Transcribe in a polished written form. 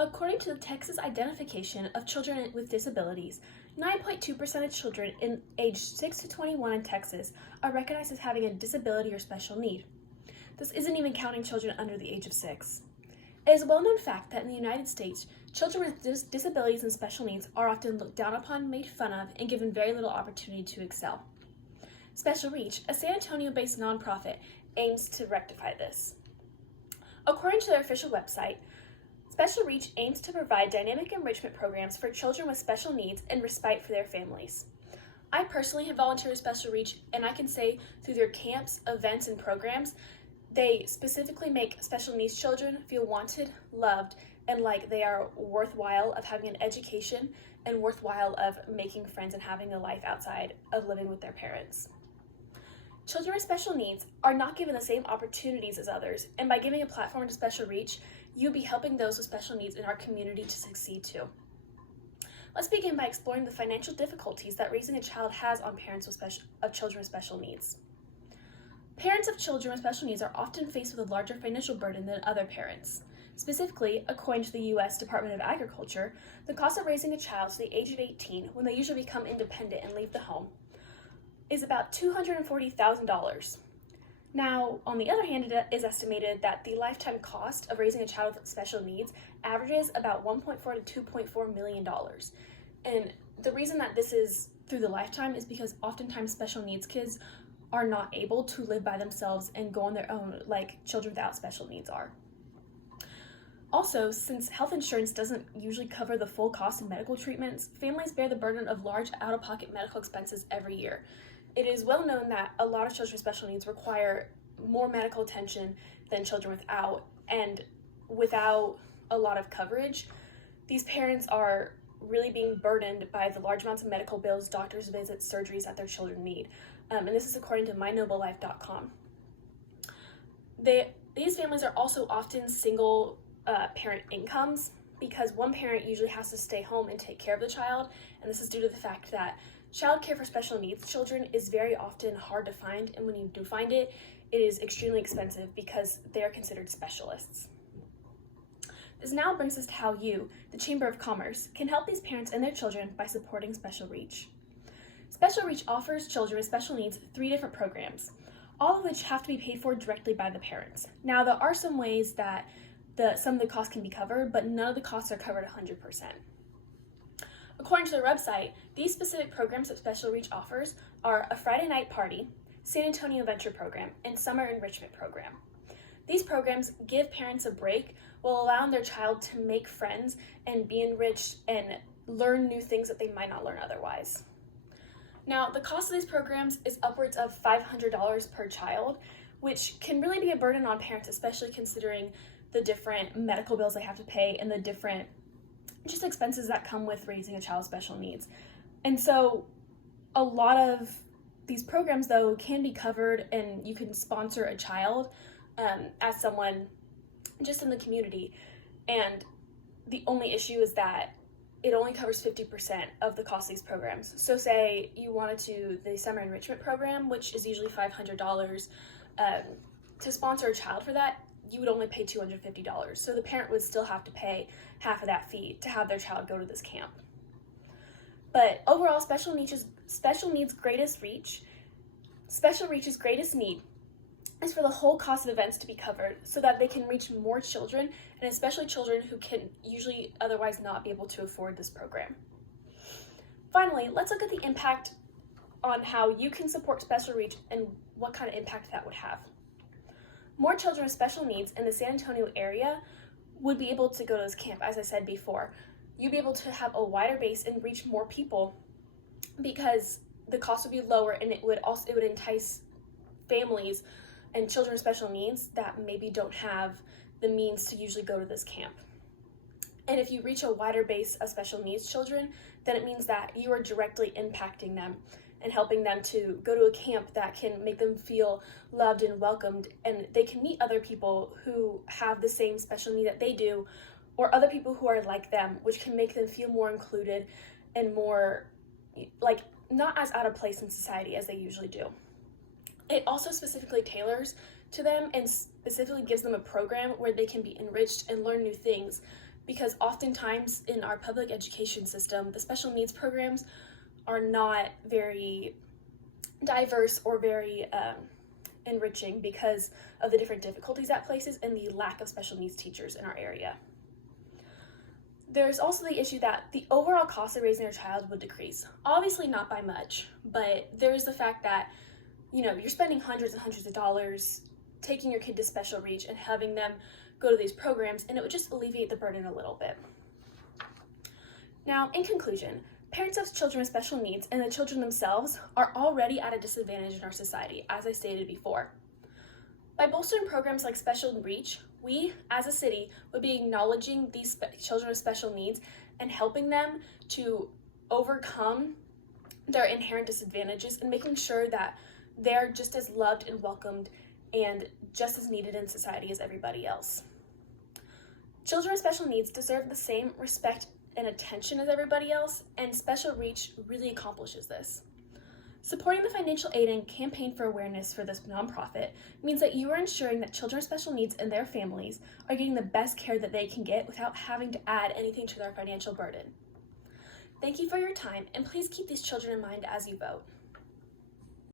According to the Texas Identification of Children with Disabilities, 9.2% of children aged 6 to 21 in Texas are recognized as having a disability or special need. This isn't even counting children under the age of 6. It is a well-known fact that in the United States, children with disabilities and special needs are often looked down upon, made fun of, and given very little opportunity to excel. Special Reach, a San Antonio-based nonprofit, aims to rectify this. According to their official website, Special Reach aims to provide dynamic enrichment programs for children with special needs and respite for their families. I personally have volunteered with Special Reach, and I can say through their camps, events, and programs, they specifically make special needs children feel wanted, loved, and like they are worthwhile of having an education and worthwhile of making friends and having a life outside of living with their parents. Children with special needs are not given the same opportunities as others, and by giving a platform to Special Reach, you'll be helping those with special needs in our community to succeed too. Let's begin by exploring the financial difficulties that raising a child has on parents of children with special needs. Parents of children with special needs are often faced with a larger financial burden than other parents. Specifically, according to the U.S. Department of Agriculture, the cost of raising a child to the age of 18, when they usually become independent and leave the home, is about $240,000. Now, on the other hand, it is estimated that the lifetime cost of raising a child with special needs averages about $1.4 to $2.4 million. And the reason that this is through the lifetime is because oftentimes special needs kids are not able to live by themselves and go on their own like children without special needs are. Also, since health insurance doesn't usually cover the full cost of medical treatments, families bear the burden of large out-of-pocket medical expenses every year. It is well known that a lot of children with special needs require more medical attention than children without, and without a lot of coverage, these parents are really being burdened by the large amounts of medical bills, doctor's visits, surgeries that their children need. And this is according to mynoblelife.com. These families are also often single parent incomes because one parent usually has to stay home and take care of the child, and this is due to the fact that childcare for special needs children is very often hard to find, and when you do find it, it is extremely expensive because they are considered specialists. This now brings us to how you, the Chamber of Commerce, can help these parents and their children by supporting Special Reach. Special Reach offers children with special needs 3 different programs, all of which have to be paid for directly by the parents. Now, there are some ways that some of the costs can be covered, but none of the costs are covered 100%. According to their website, these specific programs that Special Reach offers are a Friday night party, San Antonio Venture Program, and Summer Enrichment Program. These programs give parents a break while allowing their child to make friends and be enriched and learn new things that they might not learn otherwise. Now, the cost of these programs is upwards of $500 per child, which can really be a burden on parents, especially considering the different medical bills they have to pay and the different just expenses that come with raising a child with special needs. And so a lot of these programs, though, can be covered, and you can sponsor a child as someone just in the community. And the only issue is that it only covers 50% of the cost of these programs. So say you wanted to the summer enrichment program, which is usually $500, to sponsor a child for that, you would only pay $250. So the parent would still have to pay half of that fee to have their child go to this camp. But overall, Special Reach's greatest need is for the whole cost of events to be covered so that they can reach more children, and especially children who can usually otherwise not be able to afford this program. Finally, let's look at the impact on how you can support Special Reach and what kind of impact that would have. More children with special needs in the San Antonio area would be able to go to this camp, as I said before. You'd be able to have a wider base and reach more people because the cost would be lower, and it would entice families and children with special needs that maybe don't have the means to usually go to this camp. And if you reach a wider base of special needs children, then it means that you are directly impacting them and helping them to go to a camp that can make them feel loved and welcomed, and they can meet other people who have the same special need that they do, or other people who are like them, which can make them feel more included and more not as out of place in society as they usually do. It also specifically tailors to them and specifically gives them a program where they can be enriched and learn new things, because oftentimes in our public education system, the special needs programs are not very diverse or very enriching because of the different difficulties that places and the lack of special needs teachers in our area. There's also the issue that the overall cost of raising a child would decrease. Obviously not by much, but there's the fact that, you're spending hundreds and hundreds of dollars taking your kid to special reach and having them go to these programs, and it would just alleviate the burden a little bit. Now, in conclusion, parents of children with special needs and the children themselves are already at a disadvantage in our society, as I stated before. By bolstering programs like Special Reach, we, as a city, would be acknowledging these children with special needs and helping them to overcome their inherent disadvantages and making sure that they're just as loved and welcomed and just as needed in society as everybody else. Children with special needs deserve the same respect and attention as everybody else, and Special Reach really accomplishes this. Supporting the financial aid and campaign for awareness for this nonprofit means that you are ensuring that children with special needs and their families are getting the best care that they can get without having to add anything to their financial burden. Thank you for your time, and please keep these children in mind as you vote.